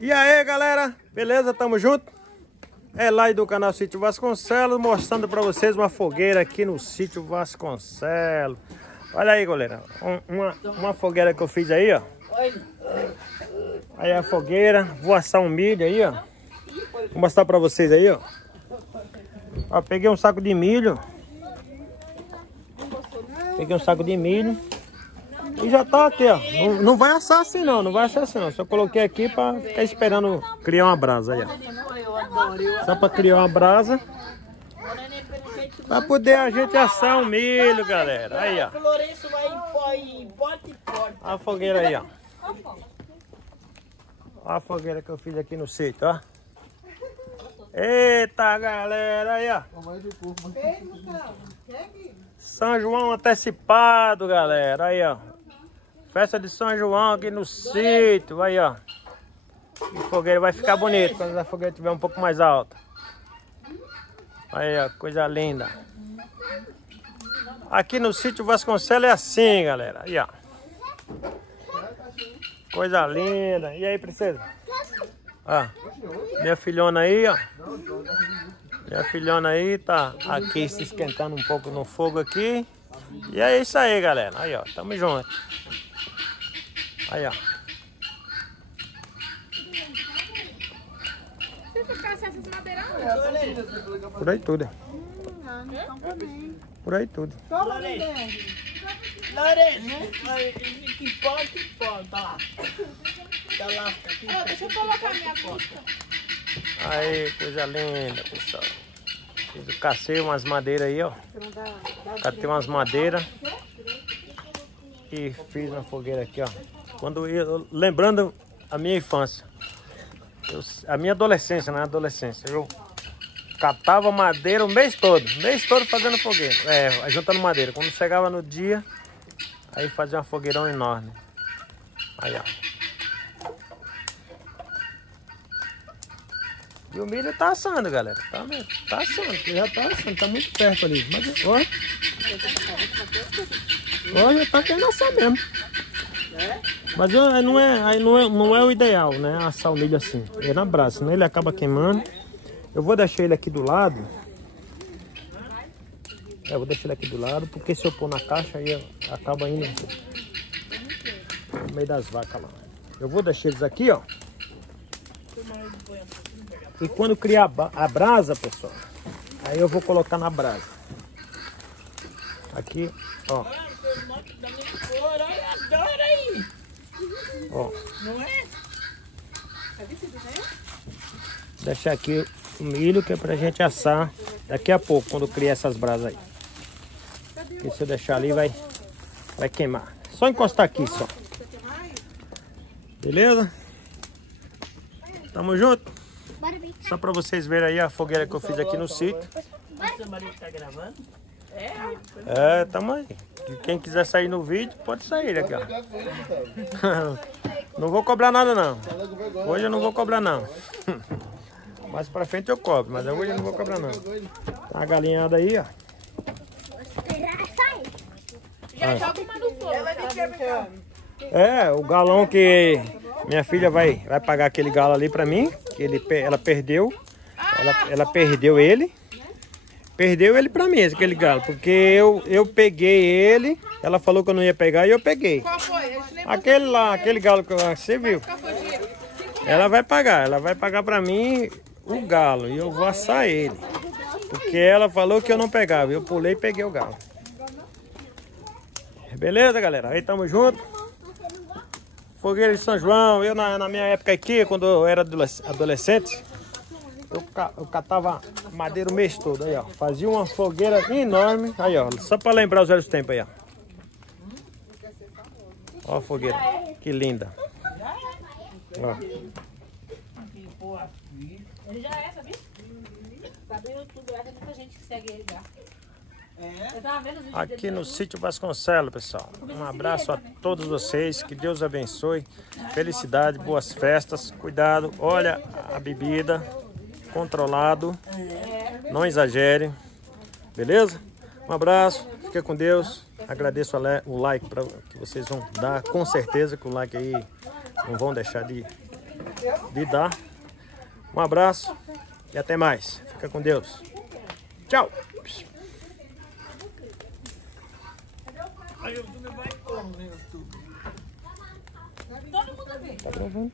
E aí, galera, beleza? Tamo junto? É lá do canal Sítio Vasconcelos, mostrando pra vocês uma fogueira aqui no Sítio Vasconcelos. Olha aí, galera, uma fogueira que eu fiz aí, ó. Aí a fogueira, vou assar um milho aí, ó. Vou mostrar pra vocês aí, ó. Ó, peguei um saco de milho. Peguei um saco de milho. E já tá aqui, ó. Não vai assar assim não, não vai assar assim não. Só coloquei aqui pra ficar esperando criar uma brasa aí, ó. Só pra criar uma brasa. Pra poder a gente assar um milho, galera. Aí, ó. A fogueira aí, ó. Olha a fogueira que eu fiz aqui no sítio, ó. Eita, galera, aí, ó. São João antecipado, galera. Aí, ó. Festa de São João aqui no sítio. Aí, ó. E fogueira vai ficar bonito quando a fogueira estiver um pouco mais alta. Aí, ó. Coisa linda. Aqui no sítio Vasconcelos é assim, galera. Aí, ó. Coisa linda. E aí, princesa? Ó. Minha filhona aí, ó. Minha filhona aí tá aqui se esquentando um pouco no fogo aqui. E é isso aí, galera. Aí, ó. Tamo junto. Aí, ó. Você ficasse essas madeiras? Por aí tudo. Por aí tudo. Que pode, tá lá. Tá lá. Deixa eu colocar a minha busca. Aí, coisa linda, pessoal. Fiz o cacei umas madeiras aí, ó. Catei umas madeiras. E fiz uma fogueira aqui, ó. Lembrando a minha infância. A minha adolescência, né? Adolescência. Eu catava madeira o mês todo fazendo fogueira. Juntando madeira. Quando chegava no dia, aí fazia uma fogueirão enorme. Aí, ó. E o milho tá assando, galera. Tá assando, já tá assando, tá muito perto ali. Mas, ó. Ó, já tá querendo assar mesmo. Mas não é o ideal, né? Assar o milho assim. É na brasa, senão ele acaba queimando. Eu vou deixar ele aqui do lado. Eu vou deixar ele aqui do lado, porque se eu pôr na caixa, aí acaba indo no meio das vacas lá. Eu vou deixar eles aqui, ó. E quando criar a brasa, pessoal, aí eu vou colocar na brasa. Aqui, ó. Ó. Não é? Deixar aqui o milho que é pra gente assar daqui a pouco, quando criar essas brasas aí. Porque se eu deixar ali vai queimar. Só encostar aqui, só. Beleza? Tamo junto? Só pra vocês verem aí a fogueira que eu fiz aqui no sítio. Seu marido tá gravando? Tamo aí. E quem quiser sair no vídeo, pode sair aqui, ó. Não vou cobrar nada, não. Hoje eu não vou cobrar, não. Mais pra frente eu cobro, mas hoje eu não vou cobrar, não. Tá uma galinhada aí, ó. Já joga uma no fogo. O galão que minha filha vai pagar aquele galo ali pra mim. Que ela perdeu. Ela perdeu ele. Perdeu ele pra mim, aquele galo. Porque eu peguei ele. Ela falou que eu não ia pegar e eu peguei. Qual foi? Aquele lá, aquele galo que você viu. Ela vai pagar pra mim o galo. E eu vou assar ele. Porque ela falou que eu não pegava. Eu pulei e peguei o galo. Beleza, galera? Aí tamo junto. Fogueira de São João. Eu na minha época aqui, quando eu era adolescente, eu catava madeira o mês todo. Aí, ó. Fazia uma fogueira enorme. Aí, ó. Só pra lembrar os velhos tempos aí, ó. Ó a fogueira. Que linda. Ó. Ele já é, sabia? Tá bem no YouTube, tem muita gente que segue ele já. Eu tava vendo os vídeos Aqui dele no sítio Vasconcelos, pessoal. Um abraço a todos vocês. Que Deus abençoe. Felicidade, boas festas. Cuidado. Olha a bebida. Controlado. Não exagere. Beleza? Um abraço. Fique com Deus. Agradeço o like que vocês vão dar. Com certeza que o like aí não vão deixar de dar. Um abraço e até mais. Fica com Deus. Tchau. Aí o YouTube vai como no YouTube? Todo mundo vê. Tá gravando?